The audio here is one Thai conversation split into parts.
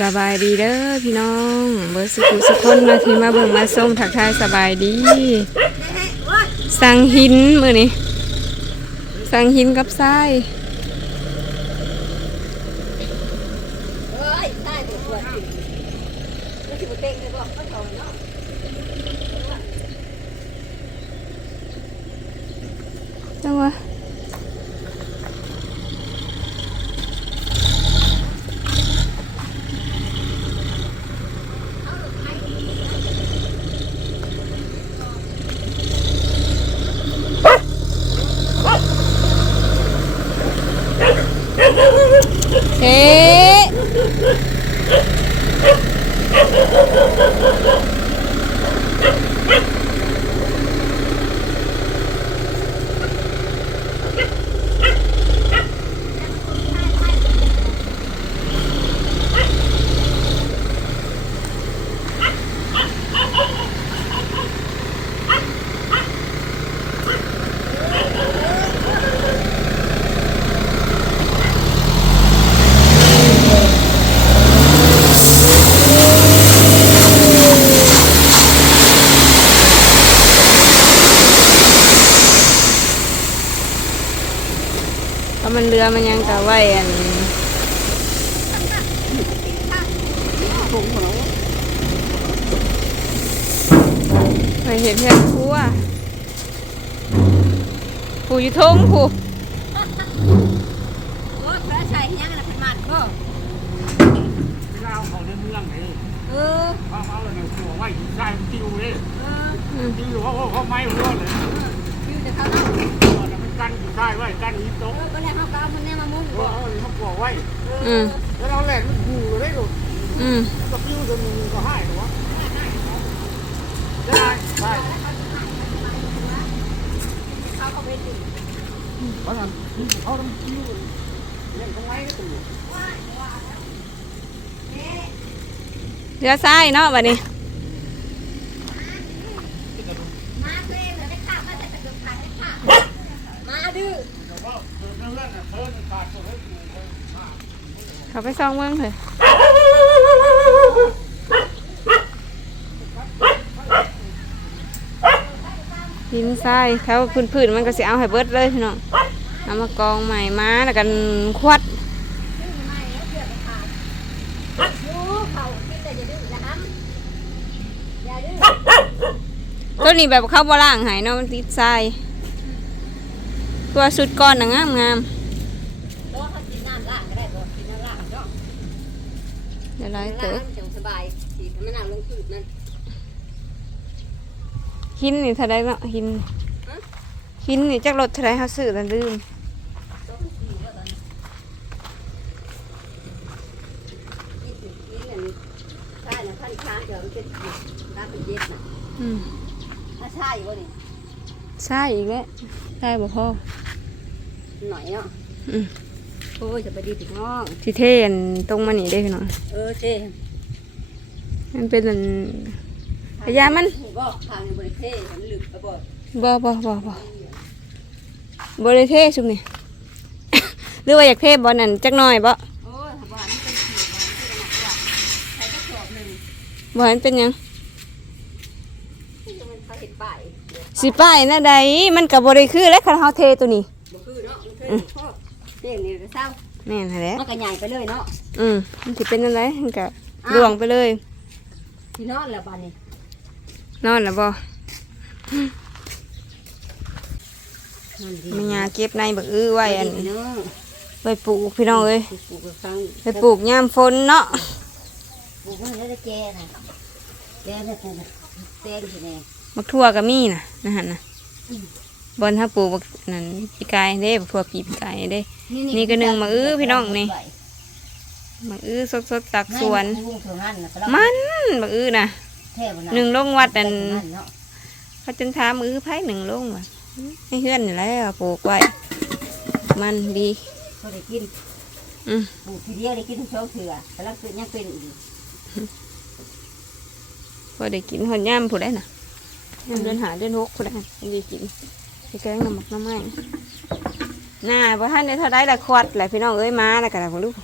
สบายดีเด้อพี่น้องเบอร์สุขุสุคนมาที่มาเบิ่งมาส้มถักทายสบายดี สั่งหินมือนี้สั่งหินกับทรายเอ้ยไ Ha ha ha ha ha! รือมันยังกะไว้อันไปเห็นเพื่อนครัวผู้อยู่ทงผู้โอ้ยพระชัยยังน่ะเป็นมันบ่เวลาเอาเขาในเมืองเลยเออเอาเอาเลยหัวไว้ใช่มันติวเลยเออติวเขาเขาไม่หัวเลยอยู่แต่เขาเนาะแล้วมัน กันอยู่ใช่ไว้กันอีโต๊ะเออก็แล้วเขาก็เอามันเนี่ยมามุ้งเอบ่อเขาบอกไว้อืมแล้วเราแหลกมันหูเลยลูกอืมก็ปิ้วจนมือก็ให้หรอวะได้ใช่เขาเขาไปดิเพราะนั้นเขาต้องปิ้วเล่นตรงไหนก็ตื่นเรือทรายเนาะบัดนี้ มาตัวเองเลยได้ข้าวมาแต่ตะกุกขายได้ข้าวมาดื้อ แต่ว่า เองน่ะเพิ่นขาไปซองเมืองเถอะหินทรายเขาพื้นๆมันก็สิเอาให้เบิดเลยพี่น้องเอามากองใหม่มาแล้วกันควัดต่อย่าดื้ออย่าห้ำอย่าดื้อตัวนี้แบบเขาบ่ล่างหายเนาะมันติดทราย ตัวสุดก้อนน่ะงามงามตัวเขากินน้ำลาดก็ได้บ่กินน้ำลาดเนาะๆเดี๋ยวไล่น้ำเต๋ลาอดมันจังสบายสิมันนั่งลงคืนนั่นหินนี่เท่าไรเนาะหินหินนี่จักรถเท่าไรเขาซื้อแล้วลืมตัวมันสีว่าตอนนี้ยี่สิบยี่สิบใช่นะท่านค้างเดี๋ยวมันเป็นน้ำเป็นเย็ดน่ะอืมถ้าใช่วะนี่ ใช่อีกแล้วใช่บ่พอหน่อยเนาะอืมโอ้ยจะไปดีถึงห้องที่เทอันตรงมานี่ได้พี่น้องเออเจ้มันเป็นอันพยามันบอกทางในบริเทศมันลึกกระบอกบ่บ่บ่บ่บ่ได้เทซุมนี่ หรือว่าอยากเทบ่นั่นจักหน่อยบ่โอ้ยหวานมันเป็นขีดหวานที่ขนาดว่าใช้กระสอบหนึ่งบ่เห็นเป็นหยัง ที่มันเขาเห็ดป่ายเดี๋ยว สิป้ายน่ะใดมันก็บ่ได้คือแล้วคันเฮาเทตัวนี้บ่คือเนาะมันคือพ่อเจ้นี่จะเศร้าแม่นหั่นแหละมันก็ใหญ่ไปเลยเนาะอืมมันสิเป็นจังไดมันก็ล่วงไปเลยที่นอนแล้วบ้านนี้นอนแล้วบ่นั่นดีแม่ยาเก็บในบักอื้อไว้อันเนาะไปปลูกพี่น้องเอ้ยปลูกกระฟังไปปลูกยามฝนเนาะปลูกมันแล้วจะแก่นะแก่เนี่ยแต่แตงสิแน่ บักทั่วก็มีน่ะนะฮะน่ะบอนถ้าปลูกบักนั่นปีกายเด้บักทั่วปีปีกายเด้ นี่ก็หนึ่งมาอื้อพี่น้องนี่บักอื้อสดๆจากสวนให้มันปลูกเท่านั้นน่ะก็แล้วมันบักอื้อน่ะแท้บ่ะหนึ่งลงวัดอันเนาะเขาจนถามอื้อไผหนึ่งลงว่ะให้เฮือนนี่แหล้วปลูกไว้ มันดีเขาได้กินอืมปลูกทีเดียวได้กินทุกช่องเถื่อแต่ละเป็นยังเป็นอีกพอได้กินหอนย่ามผู้ได้น่ะ ย่ามเดือนหาเดือนหกผู้ได้ได้กินไปแกงน้ำหมักน้ำไม้น่าพอท่านได้เท่าได้ละขวดแหละพี่น้องเอ้ยมาแล้วกันละพวกลูก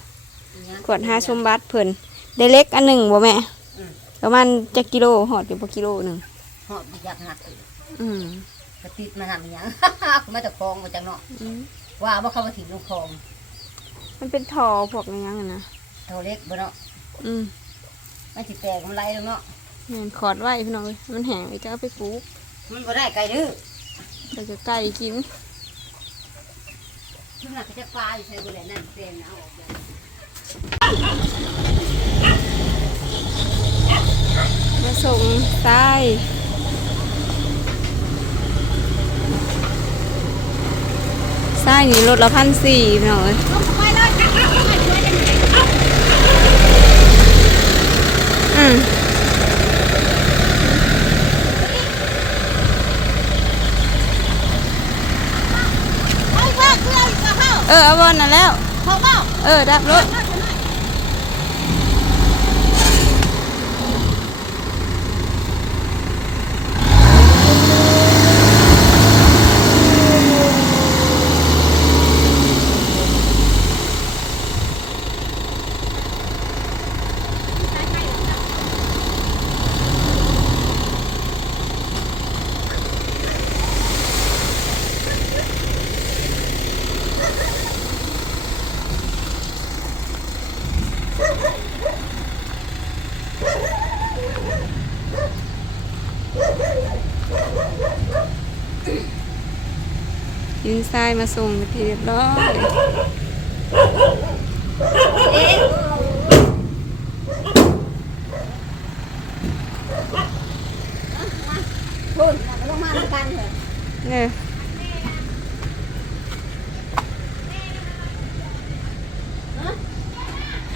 ขวดห้าชมบัตรเพิ่นได้เล็กอันหนึ่งบ่แม่ประมาณจักกิโลหอดอยู่บ่กิโลหนึ่งหอบอยากหักอืมกระติดมาทำหยังมาจากคลองมาจากเนาะว่าว่าเขามาถิ่นลงคลอง มันเป็นทอพวกนี้ยังอะนะเท่าเล็กบ่เนาะอืมมันสิแตกมันไหลลงเนาะ แม่นขอดไว้พี่น้องเอ้ยมันแห้งไปจะเอาไปปลูกมันบ่ได้ไกลดื้อไปจะไก่กินมันน่ะก็จะปลาอยู่ใส่บ่ได้นั่นเต็มเอาออกเลยมาส่งใต้ใต้นี่รถละพันสี่พี่น้องเอ้ยอืม เออเอาบอลนั่นแล้วเออดับรถ ยินทรายมาส่งเป็นที่เรียบร้อยเอ๊ะพูดลงมาด้วยกันเถอะเนี่ย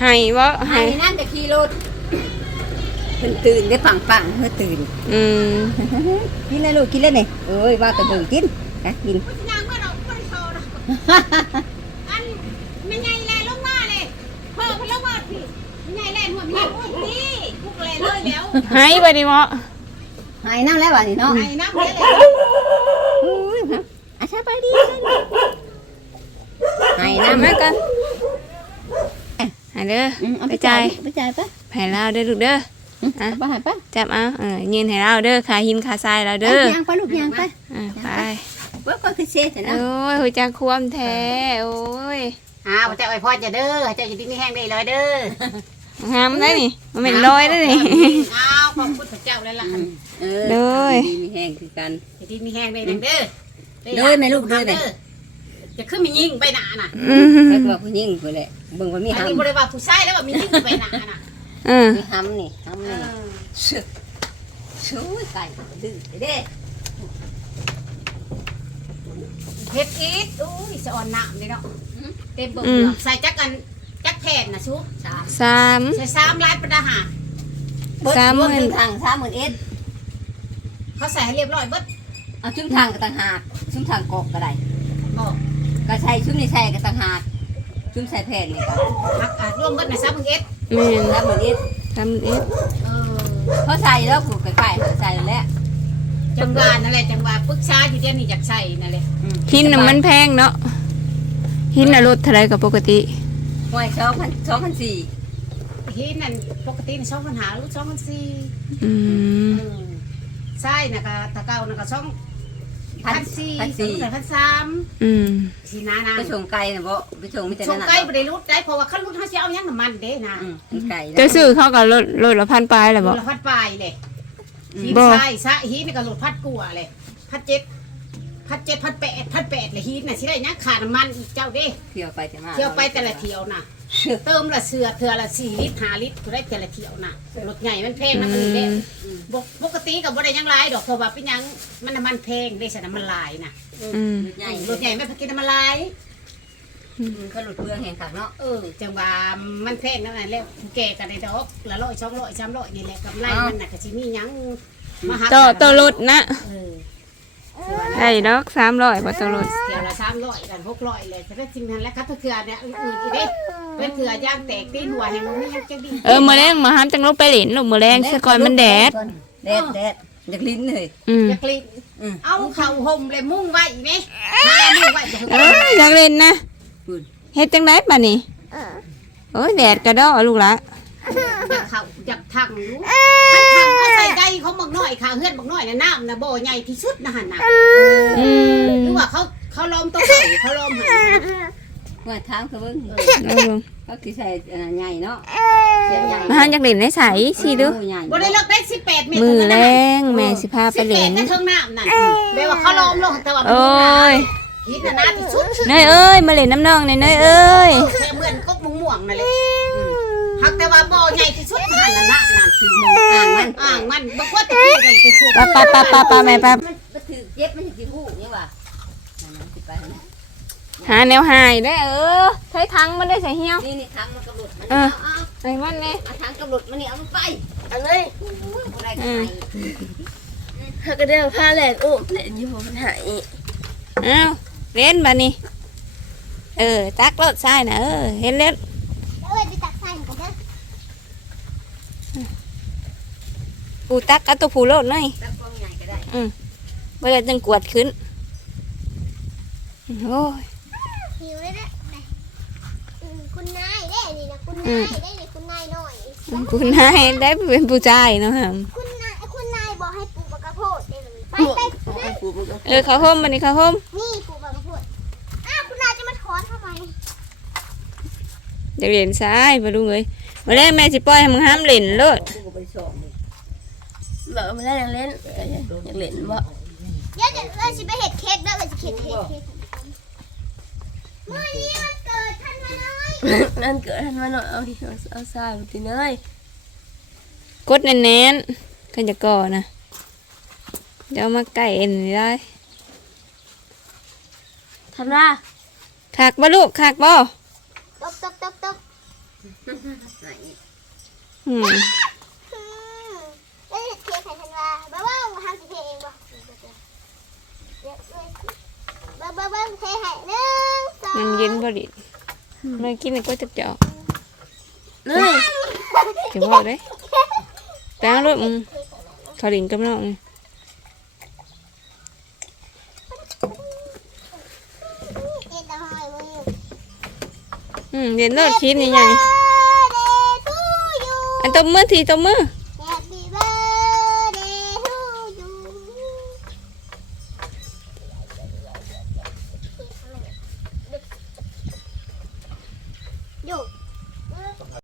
ให้บ่ให้ให้นั่นจะขี่รถเพิ่นตื่นได้ปังปังๆเพิ่นตื่น อืมกินเลยลูกกินเลยนี่เอ้ยว่าแต่เบิ่งกินนะกิน อันไม่ใหญ่แลลงมาเลยเพิ่มพลังมาพี่ไม่ใหญ่แลหัวไม่ใหญ่โอ้ยพี่พวกแลเลยแล้วให้บ่ดีบ่ให้น้ำแล้วว่ะนี่เนาะไอ้น้ำเนี้ยเลยอุ้ยฮะอาชาไปดีให้เอาน้ำมากันให้เด้ออืมเอาไปไปจ่าจ่ายยไปจ่ายปะให้เราเด้อลูกเด้ออะไปให้ปะจับเอาเออยืนให้เราเด้อขาหินขาทรายเราเด้อยังไปลูกยังไป อะไป เว้ยก็คือเสียแต่นะโอ้ยหัวใจความแท้โอ้ยอ้าวเจ้าไอ้พ่อจะเด้อเจ้าจะดิ้นแห้งได้เลยเด้องามได้นี่มันเป็นรอยได้นี่อ้าวขอบคุณพระเจ้าแล้วล่ะเออเลยดีมีแห้งคือกันจะดิ้นแห้งได้เด้อเด้อแม่ลูกเด้อเด้อจะขึ้นมียิงไปหนาน่ะอืมแต่ว่าผู้หญิงผู้แหละเบิ่งว่ามีอันหำนี้บริวารผู้ชายแล้วว่ามียิงไปหนาน่ะเออมีหำนี่หำนี่ชุดช่วยไก่ดื้อเด้ เฮ็ดอีทอุ้ยสะอ่อนน้ำเลยเนาะเต็มเบิ่งใส่จักกันจักแผ่นนะชูสามสาม ใส่สามลายประดาหาสามหมื่น รวถึงทางสามหมื่นเอ็ดเขาใส่ให้เรียบร้อยเบิดเอาชุ่มทางก็ต่างหากชุ่มทางกอกก็ได้บอกก็ใช้ชุ่มนี่ใส่ก็ต่างหากชุ่มใส่แผ่นนี่ก็หักอะรวมเบิดในสามหมื่นเอ็ดแม่นสามหมื่นเอ็ดสามเอ็ดเออเขาใส่แล้วกูไปขายเขาใส่แล้ว จังหวะนั่นแหละจังหวะปรึกษาอยู่เดี๋ยวนี้อยากใส่นั่นแหละหินน่ะมันแพงเนาะหินน่ะลดเท่าไรกับปกติ ห้วยสองพันสองพันสี่ที่นั่นปกติในช่องปัญหาลูกช่องพันสี่อืมใช่นะก็ตะเก้านะก็ช่องพันสี่พันสี่สี่พันสามอืมสีนานาไปส่งไก่นะบ่ไปส่งไม่แต่ช่องนั่นใกล้น่ะบริรุดได้เพราะว่าขั้นรุดเขาจะเอายังน้ำมันเด้นะอืมมีไก่จะซื้อเขากับรถรถละพันปลายแหละโลบ่ละพัดปลายเลย หินบ่ใช่ซะหินนี่ก็โหลดพัดกัวเลยพัดเจ็ดพัดเจ็ดพัดแปดพัดแปดเลยหินน่ะสิได้นะขาดน้ำมันอีกเจ้าเด้ เที่ยวไปแต่มาเที่ยวไปแต่ละเที่ยวน่ะ เติมละเสือเทือละสี่ลิตรห้าลิตรกูได้แต่ละเที่ยวน่ะรถใหญ่มันแพงนะมันนี่แหละปกปกติกับบ่ได้หยังหลายดอกเพราะว่าเป็นหยังมันน้ำมันแพงได้ใส่น้ำมันหลายน่ะอืม ใหญ่รถใหญ่ไม่พักกินน้ำมันหลาย เขาหลุดเปลืองแห่งขักเนาะเออจังว่ามันแพงนั่นแหละแล้วผู้แก่กันในดอกละร้อยสองร้อยสามร้อยนี่แหละกำไรมันน่ะก็สิมีหยังมาหักต่อต่อรถนะเออได้ดอกสามร้อยบ่ต่อรถเที่ยวละสามร้อยกันหกร้อยเลยแต่ถ้าจริงนั้นแล้วคัดเถื่อเนี่ยอื่นๆอีกเด้เป็นเถื่อย่างแตกตีนหัวแห่งมันไม่ยังจะดีเออมื้อแรงมาหามจังลงไปเหรนลูกมื้อแรงซะก่อนมันแดดแดดแดดอยากลิ้นเลยอืมอยากลิ้นอืมเอาเข่าห่มเลยมุ่งไว้ไหมหามุ่งไว้จะเอ้ยอยากเล่นนะพูด เฮ็ดจังได๋บัดนี้โอ้ยแดดกระดอลูกละอยากเข้าอยากทังอยู่ถ้าทังอาศัยใดเขาบักน้อยค่ะเฮือนบักน้อยน่ะน้ำน่ะบ่ใหญ่ที่สุดนะหั่นน่ะอืมหรือว่าเขาเขาล้อมตัวเขาเขาล้อมให้ว่าถามเขาเบิ่งเอาลงเขาสิใส่ใหญ่เนาะมาหันจากเล่นในใส่สิดูบ่ได้เลิกได้18เมตรมือแรงแม่สิพาไปเล่น18แต่เทิงน้ำนั่นแปลว่าเขาล้อมลงแต่ว่าโอ้ย นน่ะนะที่สุดเนยเอ้ยมาเล่นน้ำน้องเนยเนยเอ้ยแค่เหมือนกกม่วงๆนั่นแหละอืมหักแต่ว่าบ่ใหญ่ที่สุดหั่นน่ะนะนั่นคือมองอ่างมันอ่างมันบ่ควรจะกินกันไปสุดปะปะปะปะปะแม่ปะมันมันถือเย็บมันสิฮู้นี่ว่านั่นน่ะสิไปนะหาแนวหายได้เออใช้ทังมันได้ใส่เหี้ยวนี่นี่ทางมันกำหนดมันเออเอาใส่มันเลยเอาทางกำหนดมันนี่เอาลงไปอันเลยโอ้ยบ่ได้ก็อืมไปถ้าก็ได้ผ้าแหลนอุ้มแหลนอยู่ผมหายอ้าว เล่นบานี่เออตักรถใส่นะเออเห็นเล่นเอ้ยไปตักใส่กันนะปูตักเอาตัวผูโลดหน่อยองใหญ่ได้เมื่อจึงกวดขึ้นโอ้ยหิวเลยนะคุณนายได้นี่นะคุณนายได้นี่คุณนายหน่อยคุณนายได้เป็นผู้ชายเนาะฮะคุณนายคุณนายบอกให้ปลูกบักกะโพดได้เลยไปไปเออเขาห่มบันนี้เขาวห่มนี่ปลูกบักกะโพดอ้าวคุณนายจะมาถอนทำไม อยากเล่นซ้ายมาดูเลยมาแรกแม่สิปล่อยให้มึงห้ามเล่นโลดกูก็ไปส่งนี่แบบไม่ได้ยังเล่นแต่อยากเล่นว่าเดี๋ยวจะเราจะไปเห็ดเค้กด้วยเราจะเห็ดเค้กเค้กเมื่อนี้มันเกิดท่านมาน้อยนั่นเกิดทันมาหน่อยเอาที่เอาซาบุตรเนยกดแน่นๆก็จะก่อนะเดี๋ยวเอามาไก่เอ็นนี่ได้ทำหน้าขากบ่ลูกขากบ่ตบตบตบตบ อืมอืมแล้วเห็ดเค้กใครทันว่าบ้าบ้าทำสิเค้กเองบ่เดี๋ยวด้วยบ้าบ้าบ้าเทให้หนึ่งสองมันเย็นบ่ดิมันกินนี่ก็จะเจาะเนยเก็บเอาได้แป้งรถมึงเขาดินกับน้องเอ็นตาหอยมืออยู่อืมเย็นรถคิดนี่ไง ตบมือทีตบมือ